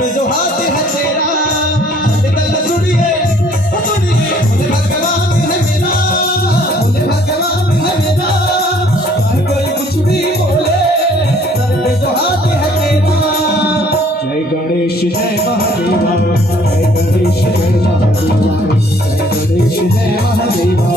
पे जो हाथ है तेरा गल सुनिए बोले भगवान है मेरा, बोले भगवान है मेरा। चाहे कोई कुछ भी बोले सर पे जो हाथ है तेरा। जय गणेश जय महादेवा, जय गणेश जय महादेवा, जय गणेश जय महादेवा।